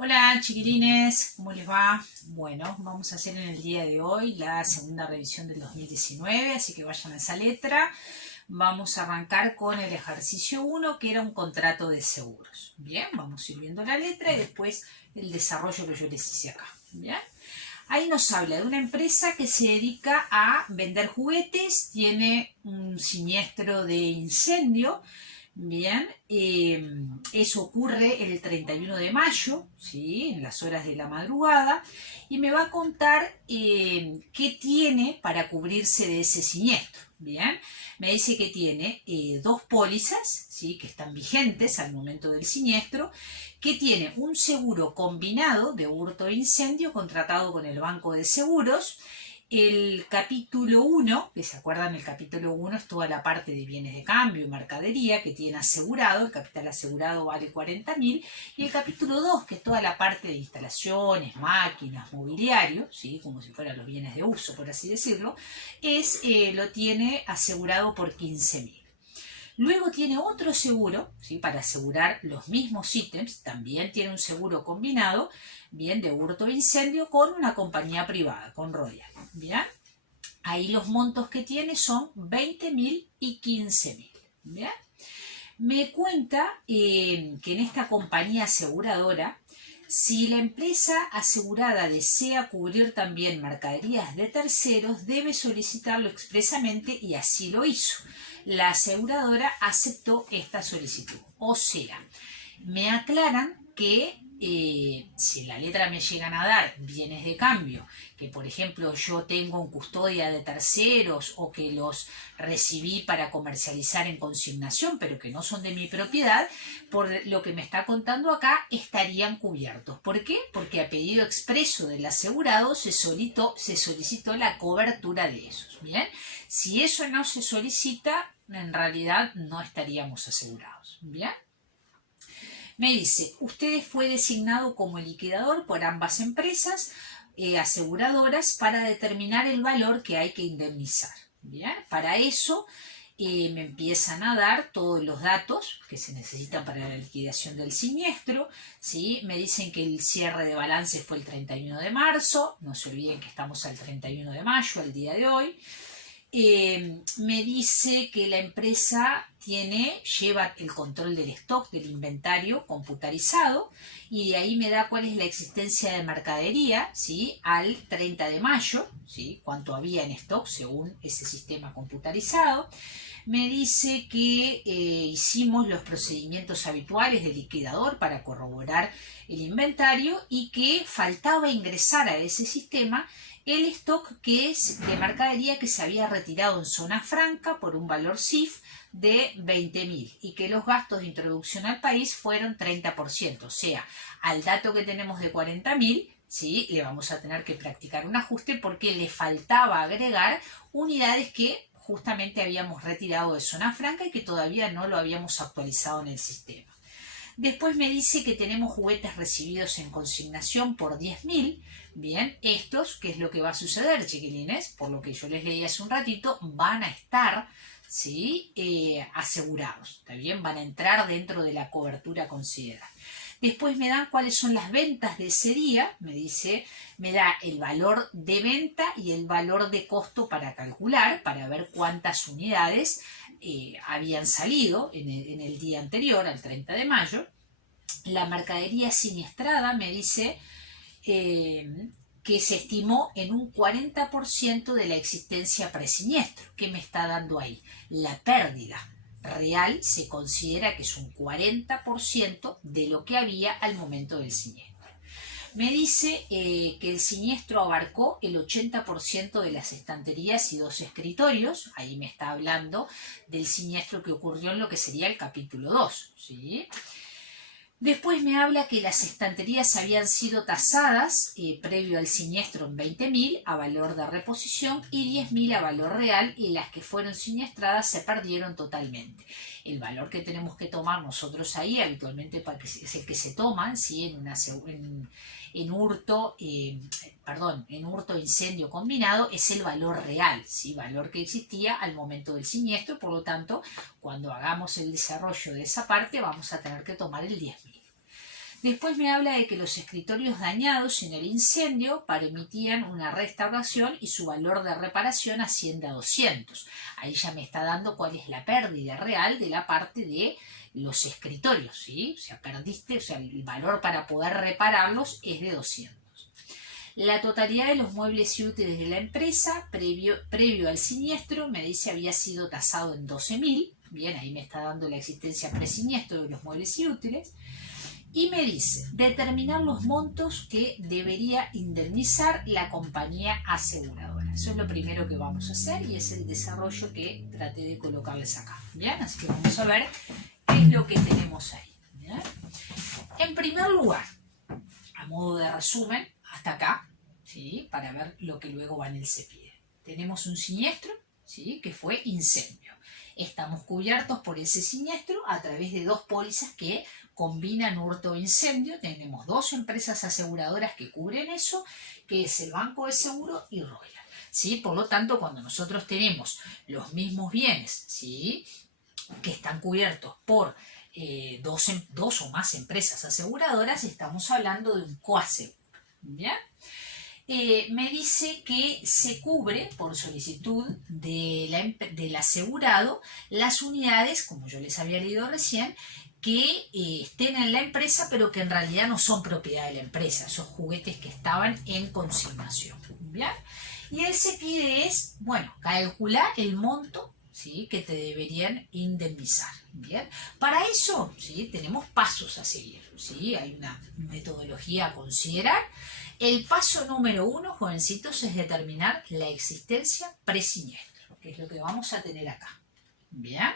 Hola chiquilines, ¿cómo les va? Bueno, vamos a hacer en el día de hoy la segunda revisión del 2019, así que vayan a esa letra. Vamos a arrancar con el ejercicio 1, que era un contrato de seguros. Bien, vamos a ir viendo la letra y después el desarrollo que yo les hice acá. Bien, ahí nos habla de una empresa que se dedica a vender juguetes, tiene un siniestro de incendio. Bien, eso ocurre el 31 de mayo, ¿sí? En las horas de la madrugada, y me va a contar qué tiene para cubrirse de ese siniestro. Bien, me dice que tiene dos pólizas, ¿sí? Que están vigentes al momento del siniestro, que tiene un seguro combinado de hurto e incendio contratado con el Banco de Seguros. El capítulo 1, que se acuerdan, el capítulo 1 es toda la parte de bienes de cambio y mercadería que tiene asegurado, el capital asegurado vale 40.000, y el capítulo 2, que es toda la parte de instalaciones, máquinas, mobiliario, ¿sí? Como si fueran los bienes de uso, por así decirlo, lo tiene asegurado por 15.000. Luego tiene otro seguro, ¿sí? Para asegurar los mismos ítems, también tiene un seguro combinado, bien, de hurto e incendio con una compañía privada, con Royal. Bien, ahí los montos que tiene son 20.000 y 15.000. Bien, me cuenta que en esta compañía aseguradora, si la empresa asegurada desea cubrir también mercaderías de terceros, debe solicitarlo expresamente y así lo hizo. La aseguradora aceptó esta solicitud. O sea, me aclaran que si en la letra me llegan a dar bienes de cambio, que por ejemplo yo tengo en custodia de terceros o que los recibí para comercializar en consignación, pero que no son de mi propiedad, por lo que me está contando acá, estarían cubiertos. ¿Por qué? Porque a pedido expreso del asegurado se solicitó la cobertura de esos. Bien, si eso no se solicita, en realidad no estaríamos asegurados. Bien. Me dice, usted fue designado como liquidador por ambas empresas aseguradoras para determinar el valor que hay que indemnizar. Bien, para eso me empiezan a dar todos los datos que se necesitan para la liquidación del siniestro, ¿sí? Me dicen que el cierre de balance fue el 31 de marzo, no se olviden que estamos al 31 de mayo, el día de hoy. Me dice que la empresa lleva el control del stock, del inventario computarizado, y de ahí me da cuál es la existencia de mercadería, ¿sí? Al 30 de mayo, ¿sí? Cuánto había en stock según ese sistema computarizado. Me dice que hicimos los procedimientos habituales del liquidador para corroborar el inventario y que faltaba ingresar a ese sistema el stock que es de mercadería que se había retirado en zona franca por un valor CIF de 20.000 y que los gastos de introducción al país fueron 30%, o sea, al dato que tenemos de 40.000, ¿sí? Le vamos a tener que practicar un ajuste porque le faltaba agregar unidades que justamente habíamos retirado de zona franca y que todavía no lo habíamos actualizado en el sistema. Después me dice que tenemos juguetes recibidos en consignación por 10.000. Bien, estos, ¿qué es lo que va a suceder, chiquilines? Por lo que yo les leí hace un ratito, van a estar, ¿sí? Asegurados, ¿está bien? Van a entrar dentro de la cobertura considerada. Después me dan cuáles son las ventas de ese día, me dice, me da el valor de venta y el valor de costo para calcular, para ver cuántas unidades habían salido en el día anterior, al 30 de mayo. La mercadería siniestrada me dice que se estimó en un 40% de la existencia presiniestro. ¿Qué me está dando ahí? La pérdida real se considera que es un 40% de lo que había al momento del siniestro. Me dice que el siniestro abarcó el 80% de las estanterías y 2 escritorios. Ahí me está hablando del siniestro que ocurrió en lo que sería el capítulo 2, ¿sí? Después me habla que las estanterías habían sido tasadas previo al siniestro en 20.000 a valor de reposición y 10.000 a valor real, y las que fueron siniestradas se perdieron totalmente. El valor que tenemos que tomar nosotros ahí habitualmente es el que se toma, ¿sí? En hurto, en hurto incendio combinado, es el valor real, ¿sí? Valor que existía al momento del siniestro. Por lo tanto, cuando hagamos el desarrollo de esa parte vamos a tener que tomar el 10.000. Después me habla de que los escritorios dañados en el incendio permitían una restauración y su valor de reparación asciende a 200. Ahí ya me está dando cuál es la pérdida real de la parte de los escritorios, ¿sí? O sea, perdiste, o sea, el valor para poder repararlos es de 200. La totalidad de los muebles y útiles de la empresa, previo al siniestro, me dice había sido tasado en 12.000. Bien, ahí me está dando la existencia presiniestro de los muebles y útiles. Y me dice, determinar los montos que debería indemnizar la compañía aseguradora. Eso es lo primero que vamos a hacer y es el desarrollo que traté de colocarles acá. Bien, así que vamos a ver qué es lo que tenemos ahí. Bien. En primer lugar, a modo de resumen, hasta acá, ¿sí? Para ver lo que luego va en el CEPIDE. Tenemos un siniestro, ¿sí? Que fue incendio. Estamos cubiertos por ese siniestro a través de dos pólizas que combinan hurto e incendio. Tenemos dos empresas aseguradoras que cubren eso, que es el Banco de Seguro y Royal, ¿sí? Por lo tanto, cuando nosotros tenemos los mismos bienes, ¿sí? Que están cubiertos por dos o más empresas aseguradoras, estamos hablando de un coaseguro. ¿Bien? Me dice que se cubre por solicitud del asegurado las unidades, como yo les había leído recién, que estén en la empresa pero que en realidad no son propiedad de la empresa, esos juguetes que estaban en consignación. ¿Bien? Y el CEPIDE es, bueno, calcular el monto, ¿sí? Que te deberían indemnizar. ¿Bien? Para eso, ¿sí? Tenemos pasos a seguir, ¿sí? Hay una metodología a considerar. El paso número 1, jovencitos, es determinar la existencia presiniestro, que es lo que vamos a tener acá. ¿Bien?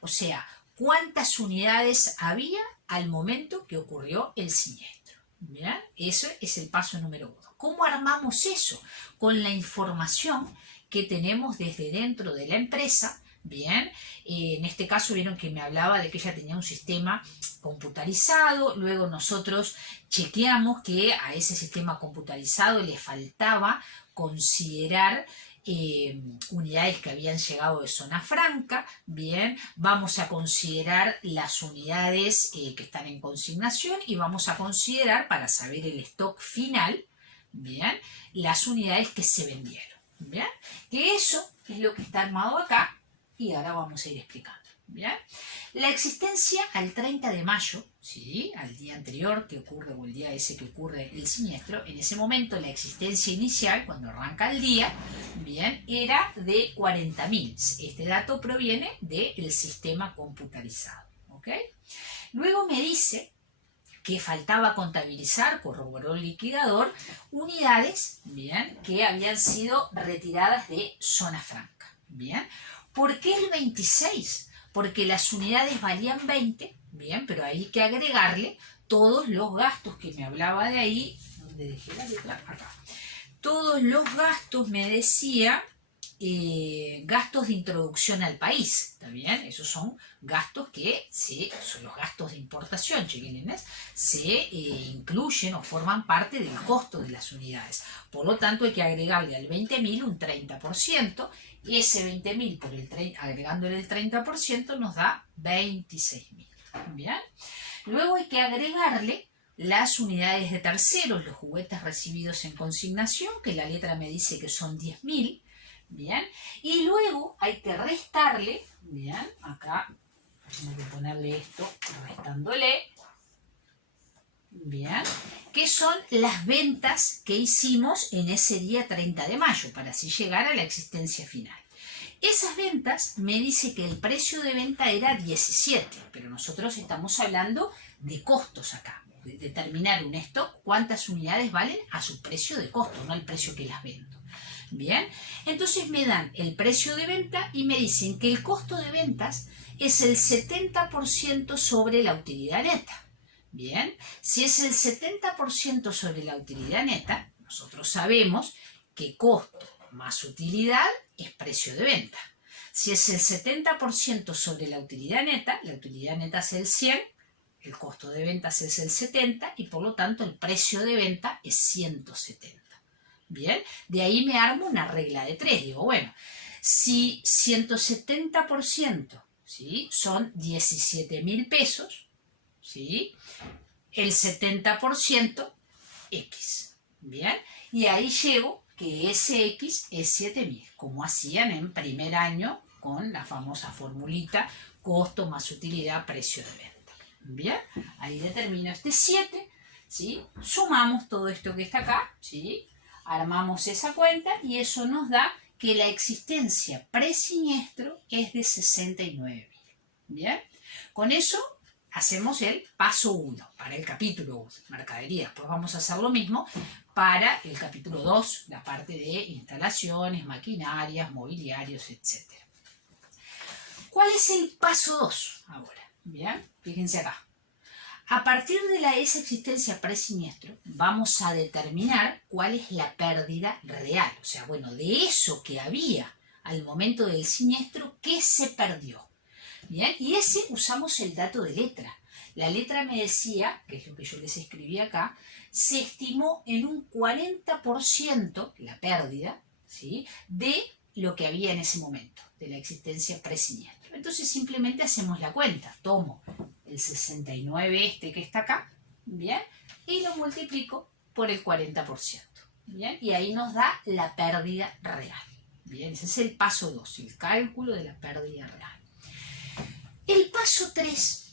O sea, ¿cuántas unidades había al momento que ocurrió el siniestro? ¿Bien? Eso es el paso número 1. ¿Cómo armamos eso? Con la información que tenemos desde dentro de la empresa. Bien, en este caso vieron que me hablaba de que ella tenía un sistema computarizado, luego nosotros chequeamos que a ese sistema computarizado le faltaba considerar unidades que habían llegado de zona franca. Bien, vamos a considerar las unidades que están en consignación y vamos a considerar, para saber el stock final, bien, las unidades que se vendieron. Bien, que eso es lo que está armado acá y ahora vamos a ir explicando. ¿Bien? La existencia al 30 de mayo, ¿sí? Al día anterior que ocurre, o el día ese que ocurre el siniestro, en ese momento la existencia inicial, cuando arranca el día, bien, era de 40.000. Este dato proviene del sistema computarizado. ¿Ok? Luego me dice que faltaba contabilizar, corroboró el liquidador, unidades, bien, que habían sido retiradas de zona franca. Bien. ¿Por qué el 26? Porque las unidades valían 20, bien, pero hay que agregarle todos los gastos que me hablaba de ahí, donde dejé la letra, acá. Todos los gastos, me decía, gastos de introducción al país, ¿está bien? Esos son gastos que son los gastos de importación, chiquilines, se incluyen o forman parte del costo de las unidades. Por lo tanto, hay que agregarle al 20.000 un 30%, y ese 20.000 agregándole el 30% nos da 26.000. ¿Bien? Luego hay que agregarle las unidades de terceros, los juguetes recibidos en consignación, que la letra me dice que son 10.000. Bien, y luego hay que restarle, bien, acá tengo que ponerle esto restándole, bien, que son las ventas que hicimos en ese día 30 de mayo, para así llegar a la existencia final. Esas ventas me dice que el precio de venta era 17, pero nosotros estamos hablando de costos acá, de determinar un stock, cuántas unidades valen a su precio de costo, no al precio que las vendo. Bien, entonces me dan el precio de venta y me dicen que el costo de ventas es el 70% sobre la utilidad neta. Bien, si es el 70% sobre la utilidad neta, nosotros sabemos que costo más utilidad es precio de venta. Si es el 70% sobre la utilidad neta es el 100, el costo de ventas es el 70 y por lo tanto el precio de venta es 170. Bien, de ahí me armo una regla de 3. Digo, bueno, si 170%, ¿sí? Son 17.000 pesos, ¿sí? el 70% X. Bien, y ahí llego que ese X es 7.000, como hacían en primer año con la famosa formulita costo más utilidad, precio de venta. Bien, ahí determino este 7, ¿sí? Sumamos todo esto que está acá, ¿sí? Armamos esa cuenta y eso nos da que la existencia presiniestro es de 69.000. Bien, con eso hacemos el paso 1 para el capítulo 1, mercadería. Después vamos a hacer lo mismo para el capítulo 2, la parte de instalaciones, maquinarias, mobiliarios, etc. ¿Cuál es el paso 2 ahora? Bien, fíjense acá. A partir de esa existencia presiniestro, vamos a determinar cuál es la pérdida real. O sea, bueno, de eso que había al momento del siniestro, ¿qué se perdió? Bien, y ese usamos el dato de letra. La letra me decía, que es lo que yo les escribí acá, se estimó en un 40% la pérdida, ¿sí?, de lo que había en ese momento, de la existencia presiniestro. Entonces simplemente hacemos la cuenta. Tomo el 69 este que está acá, ¿bien?, y lo multiplico por el 40%. ¿Bien? Y ahí nos da la pérdida real. Bien, ese es el paso 2, el cálculo de la pérdida real. El paso 3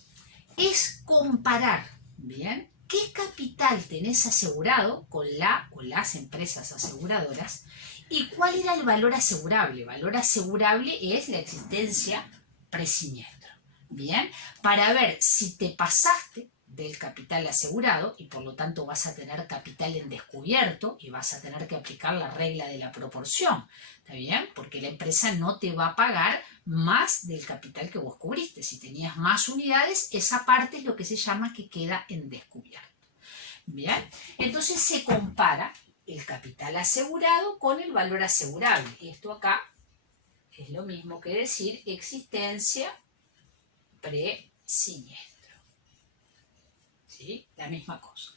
es comparar, ¿bien?, qué capital tenés asegurado con la o las empresas aseguradoras y cuál era el valor asegurable. Valor asegurable es la existencia presiniestro, ¿bien?, para ver si te pasaste del capital asegurado y por lo tanto vas a tener capital en descubierto y vas a tener que aplicar la regla de la proporción, ¿está bien? Porque la empresa no te va a pagar más del capital que vos cubriste. Si tenías más unidades, esa parte es lo que se llama que queda en descubierto. Bien, entonces se compara el capital asegurado con el valor asegurable. Esto acá es lo mismo que decir existencia presiniestro. ¿Sí? La misma cosa.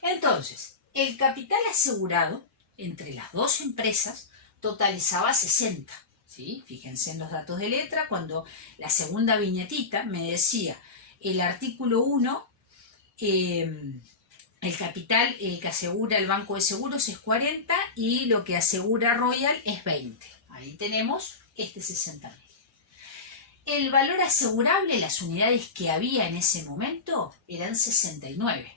Entonces, el capital asegurado entre las dos empresas totalizaba 60. ¿Sí? Fíjense en los datos de letra, cuando la segunda viñetita me decía el artículo 1, el capital que asegura el Banco de Seguros es 40 y lo que asegura Royal es 20. Ahí tenemos este 60.000. El valor asegurable, las unidades que había en ese momento, eran 69.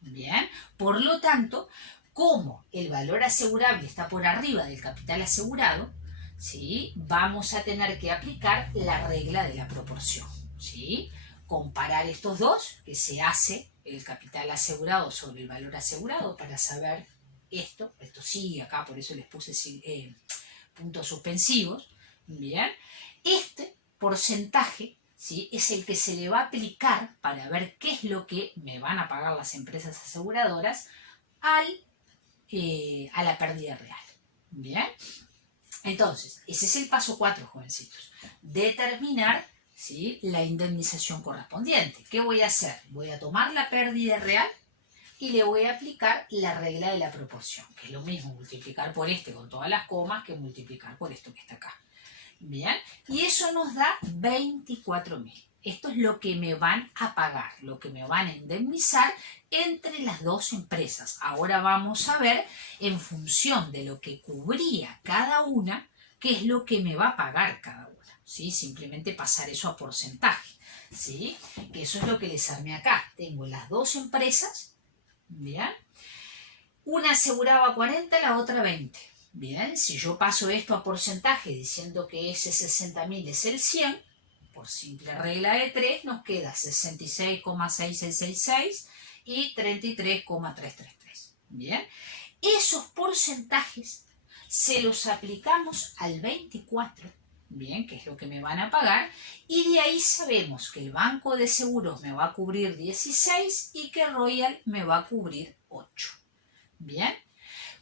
Bien, por lo tanto, como el valor asegurable está por arriba del capital asegurado, ¿sí?, vamos a tener que aplicar la regla de la proporción, ¿sí?, comparar estos dos, que se hace el capital asegurado sobre el valor asegurado para saber esto sigue acá, por eso les puse puntos suspensivos. Bien, este porcentaje, ¿sí?, es el que se le va a aplicar para ver qué es lo que me van a pagar las empresas aseguradoras a la pérdida real. Bien, entonces, ese es el paso 4, jovencitos. Determinar, ¿sí?, la indemnización correspondiente. ¿Qué voy a hacer? Voy a tomar la pérdida real y le voy a aplicar la regla de la proporción, que es lo mismo multiplicar por este con todas las comas que multiplicar por esto que está acá. Bien, y eso nos da 24.000. Esto es lo que me van a pagar, lo que me van a indemnizar entre las dos empresas. Ahora vamos a ver, en función de lo que cubría cada una, qué es lo que me va a pagar cada una. ¿Sí? Simplemente pasar eso a porcentaje. ¿Sí? Que eso es lo que les armé acá. Tengo las dos empresas, ¿bien? Una aseguraba 40, la otra 20. Bien, si yo paso esto a porcentaje diciendo que ese 60.000 es el 100, por simple regla de 3 nos queda 66,6666 y 33,333. Bien, esos porcentajes se los aplicamos al 24, bien, que es lo que me van a pagar, y de ahí sabemos que el Banco de Seguros me va a cubrir 16 y que Royal me va a cubrir 8. Bien,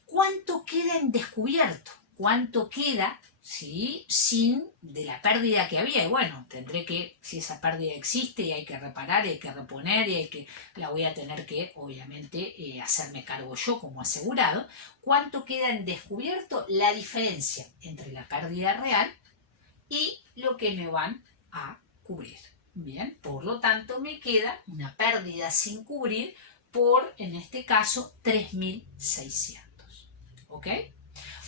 ¿cuánto queda en descubierto? ¿Cuánto queda, ¿sí?, sin de la pérdida que había? Y bueno, tendré que, si esa pérdida existe y hay que reparar, y hay que reponer, y la voy a tener que, obviamente, hacerme cargo yo como asegurado. ¿Cuánto queda en descubierto? La diferencia entre la pérdida real y lo que me van a cubrir. Bien, por lo tanto me queda una pérdida sin cubrir por, en este caso, 3.600. ¿Ok?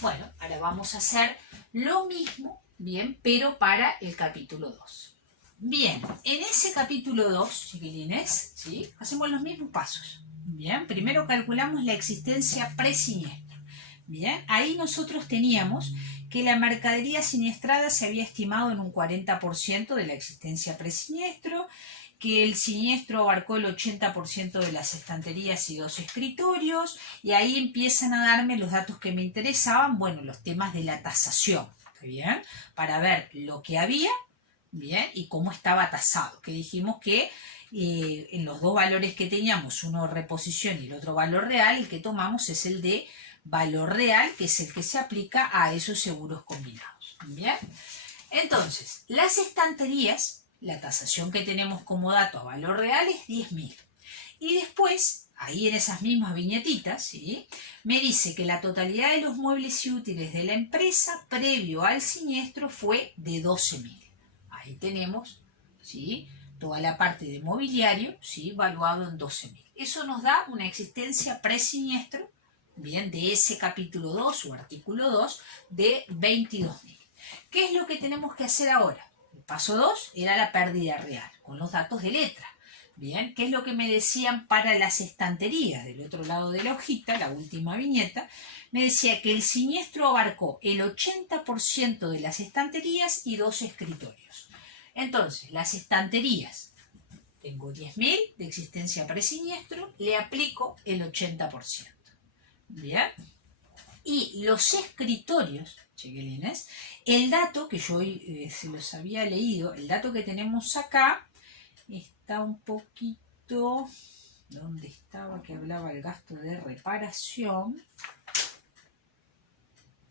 Bueno, ahora vamos a hacer lo mismo, bien, pero para el capítulo 2. Bien, en ese capítulo 2, chiquilines, ¿sí? Hacemos los mismos pasos. Bien, primero calculamos la existencia presiniestro. Bien, ahí nosotros teníamos que la mercadería siniestrada se había estimado en un 40% de la existencia presiniestro, que el siniestro abarcó el 80% de las estanterías y 2 escritorios, y ahí empiezan a darme los datos que me interesaban, bueno, los temas de la tasación, ¿está bien? Para ver lo que había, bien, y cómo estaba tasado, que dijimos que en los dos valores que teníamos, uno reposición y el otro valor real, el que tomamos es el de valor real, que es el que se aplica a esos seguros combinados. Bien, entonces, las estanterías, la tasación que tenemos como dato a valor real es 10.000. Y después, ahí en esas mismas viñetitas, ¿sí?, me dice que la totalidad de los muebles y útiles de la empresa previo al siniestro fue de 12.000. Ahí tenemos, ¿sí?, toda la parte de mobiliario, ¿sí?, valuado en 12.000. Eso nos da una existencia presiniestro, bien, de ese capítulo 2 o artículo 2 de 22.000. ¿Qué es lo que tenemos que hacer ahora? El paso 2 era la pérdida real, con los datos de letra. Bien, ¿qué es lo que me decían para las estanterías? Del otro lado de la hojita, la última viñeta, me decía que el siniestro abarcó el 80% de las estanterías y 2 escritorios. Entonces, las estanterías, tengo 10.000 de existencia presiniestro, le aplico el 80%. Bien. Y los escritorios, chiquilines, el dato que yo se los había leído, el dato que tenemos acá, está un poquito... ¿Dónde estaba que hablaba el gasto de reparación?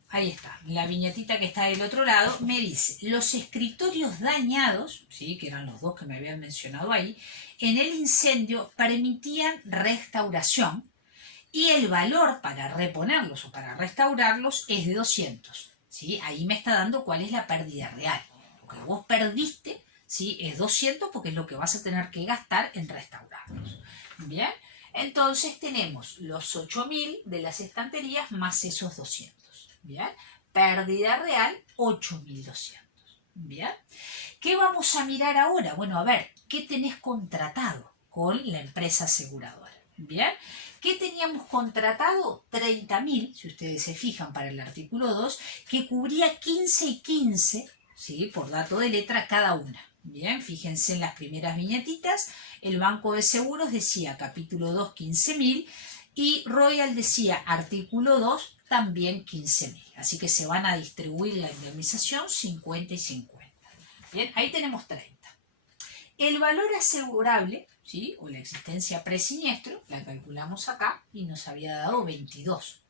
Ahí está, la viñetita que está del otro lado me dice, los escritorios dañados, ¿sí?, que eran los dos que me habían mencionado ahí, en el incendio permitían restauración, y el valor para reponerlos o para restaurarlos es de 200. ¿Sí? Ahí me está dando cuál es la pérdida real. Lo que vos perdiste, ¿sí?, es 200 porque es lo que vas a tener que gastar en restaurarlos. Bien, entonces tenemos los 8.000 de las estanterías más esos 200. Bien, pérdida real 8.200. Bien, ¿qué vamos a mirar ahora? Bueno, a ver, ¿qué tenés contratado con la empresa aseguradora? Bien, ¿qué teníamos contratado? 30.000, si ustedes se fijan para el artículo 2, que cubría 15 y 15, ¿sí?, por dato de letra cada una. Bien, fíjense en las primeras viñetitas, el Banco de Seguros decía capítulo 2 15.000 y Royal decía artículo 2 también 15.000. Así que se van a distribuir la indemnización 50 y 50. Bien, ahí tenemos 30. El valor asegurable, ¿sí?, o la existencia presiniestro, la calculamos acá y nos había dado 22.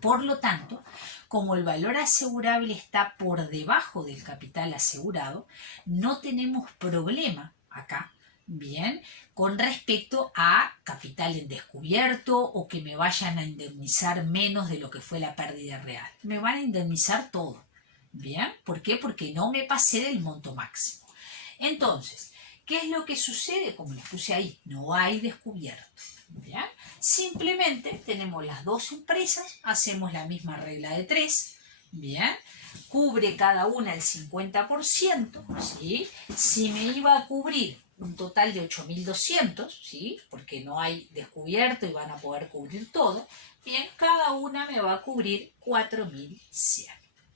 Por lo tanto, como el valor asegurable está por debajo del capital asegurado, no tenemos problema acá, bien, con respecto a capital en descubierto o que me vayan a indemnizar menos de lo que fue la pérdida real. Me van a indemnizar todo, bien. ¿Por qué? Porque no me pasé del monto máximo. Entonces, ¿qué es lo que sucede? Como les puse ahí, no hay descubierto. ¿Bien? Simplemente tenemos las dos empresas, hacemos la misma regla de 3, ¿bien? Cubre cada una el 50%, ¿sí? Si me iba a cubrir un total de 8.200, ¿sí?, porque no hay descubierto y van a poder cubrir todo, bien, cada una me va a cubrir 4.100.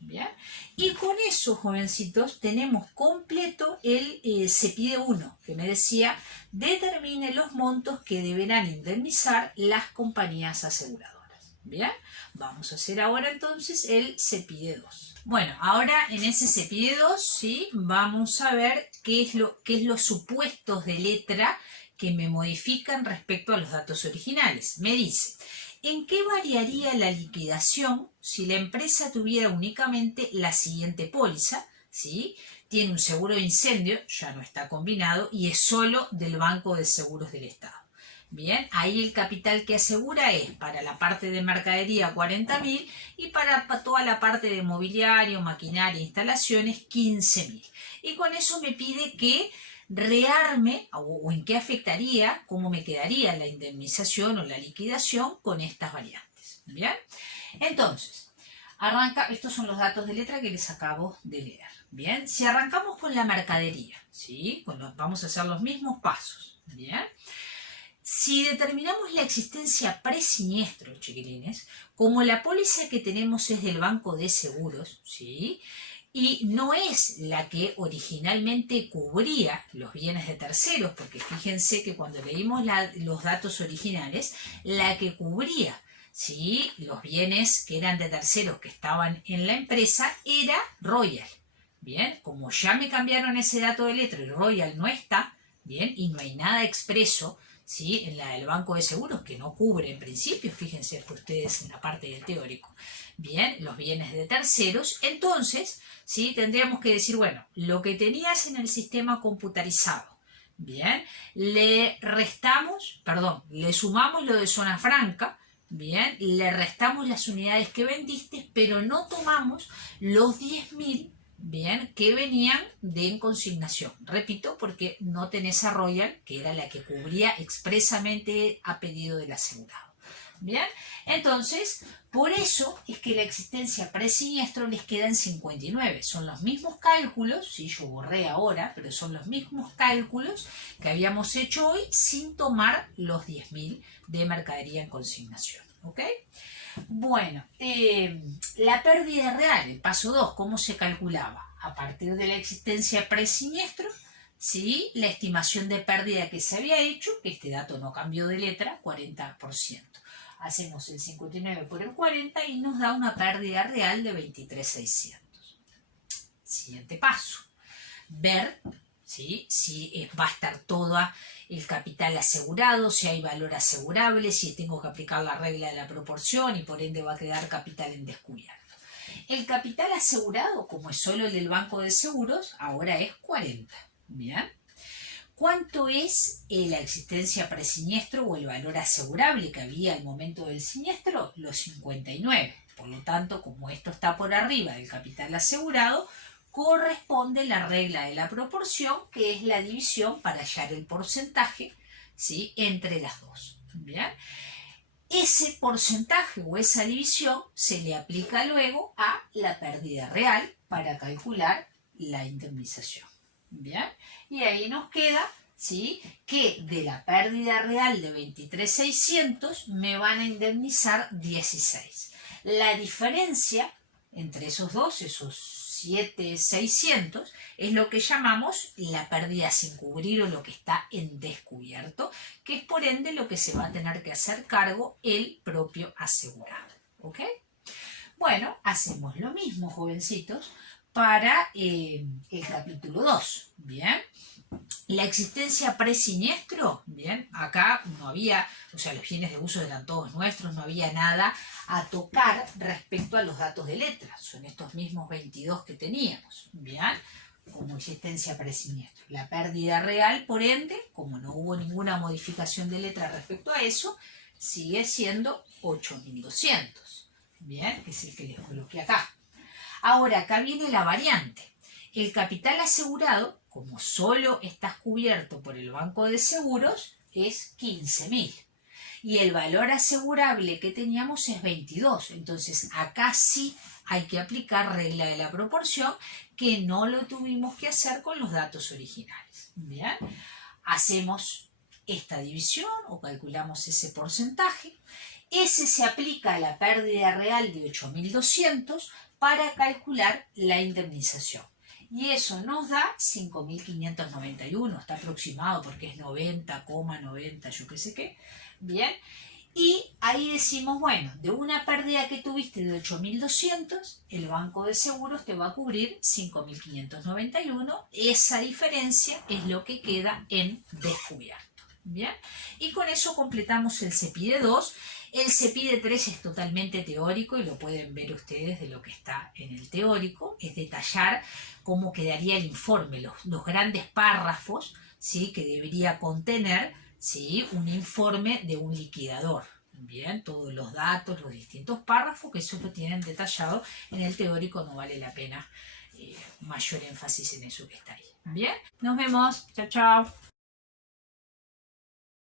¿Bien? Y con eso, jovencitos, tenemos completo el CEPIDE 1, que me decía, determine los montos que deberán indemnizar las compañías aseguradoras. ¿Bien? Vamos a hacer ahora entonces el CEPIDE 2. Bueno, ahora en ese CEPIDE 2, ¿sí?, vamos a ver qué es los supuestos de letra que me modifican respecto a los datos originales. Me dice, ¿en qué variaría la liquidación si la empresa tuviera únicamente la siguiente póliza? ¿Sí? Tiene un seguro de incendio, ya no está combinado, y es solo del Banco de Seguros del Estado. Bien, ahí el capital que asegura es para la parte de mercadería 40.000 y para toda la parte de mobiliario, maquinaria e instalaciones 15.000. Y con eso me pide que o en qué afectaría, cómo me quedaría la indemnización o la liquidación con estas variantes. ¿Bien? Entonces, estos son los datos de letra que les acabo de leer. Bien, si arrancamos con la mercadería, ¿sí? Vamos a hacer los mismos pasos. Bien. Si determinamos la existencia presiniestro, chiquilines, como la póliza que tenemos es del Banco de Seguros, ¿sí? Y no es la que originalmente cubría los bienes de terceros, porque fíjense que cuando leímos los datos originales, la que cubría, ¿sí?, los bienes que eran de terceros que estaban en la empresa era Royal. Bien, como ya me cambiaron ese dato de letra y Royal no está, bien, y no hay nada expreso, ¿sí?, en la del Banco de Seguros, que no cubre en principio, fíjense ustedes en la parte del teórico, bien, los bienes de terceros, entonces, ¿sí?, tendríamos que decir, bueno, lo que tenías en el sistema computarizado, bien, le sumamos lo de zona franca, bien, le restamos las unidades que vendiste, pero no tomamos los 10.000, bien, que venían en consignación. Repito, porque no tenés a Royal, que era la que cubría expresamente a pedido del asegurado. Bien, entonces, por eso es que la existencia presiniestro les queda en 59. Son los mismos cálculos, sí, yo borré ahora, pero son los mismos cálculos que habíamos hecho hoy sin tomar los 10.000 de mercadería en consignación. ¿Ok? Bueno, la pérdida real, el paso 2, ¿cómo se calculaba? A partir de la existencia presiniestro, ¿sí?, la estimación de pérdida que se había hecho, que este dato no cambió de letra, 40%. Hacemos el 59 por el 40 y nos da una pérdida real de 23.600. Siguiente paso, ver, ¿sí?, si va a estar todo el capital asegurado, si hay valor asegurable, si tengo que aplicar la regla de la proporción y por ende va a quedar capital en descubierto. El capital asegurado, como es solo el del Banco de Seguros, ahora es 40. ¿Bien? ¿Cuánto es la existencia presiniestro o el valor asegurable que había al momento del siniestro? Los 59. Por lo tanto, como esto está por arriba del capital asegurado, corresponde la regla de la proporción, que es la división para hallar el porcentaje, ¿sí?, entre las dos. ¿Bien? Ese porcentaje o esa división se le aplica luego a la pérdida real para calcular la indemnización. ¿Bien? Y ahí nos queda, ¿sí?, que de la pérdida real de 23.600 me van a indemnizar 16. La diferencia entre esos dos, esos 7.600, es lo que llamamos la pérdida sin cubrir o lo que está en descubierto, que es por ende lo que se va a tener que hacer cargo el propio asegurado. ¿Ok? Bueno, hacemos lo mismo, jovencitos, para el capítulo 2. Bien. La existencia presiniestro, bien, acá no había, o sea, los bienes de uso eran todos nuestros, no había nada a tocar respecto a los datos de letra, son estos mismos 22 que teníamos, bien, como existencia presiniestro. La pérdida real, por ende, como no hubo ninguna modificación de letra respecto a eso, sigue siendo 8.200, bien, que es el que les coloqué acá. Ahora, acá viene la variante. El capital asegurado, como solo estás cubierto por el Banco de Seguros, es 15.000. Y el valor asegurable que teníamos es 22. Entonces, acá sí hay que aplicar regla de la proporción, que no lo tuvimos que hacer con los datos originales. ¿Bien? Hacemos esta división o calculamos ese porcentaje. Ese se aplica a la pérdida real de 8.200 para calcular la indemnización. Y eso nos da 5.591, está aproximado porque es 90,90, yo qué sé qué. Bien, y ahí decimos, bueno, de una pérdida que tuviste de 8.200, el Banco de Seguros te va a cubrir 5.591. Esa diferencia es lo que queda en descubierto. Bien, y con eso completamos el CEPIDE 2. El CEPIDE 3 es totalmente teórico y lo pueden ver ustedes de lo que está en el teórico. Es detallar cómo quedaría el informe, los grandes párrafos, ¿sí?, que debería contener, ¿sí?, un informe de un liquidador. Bien, todos los datos, los distintos párrafos, que eso lo tienen detallado en el teórico, no vale la pena mayor énfasis en eso que está ahí. Bien, nos vemos. Chao, chao.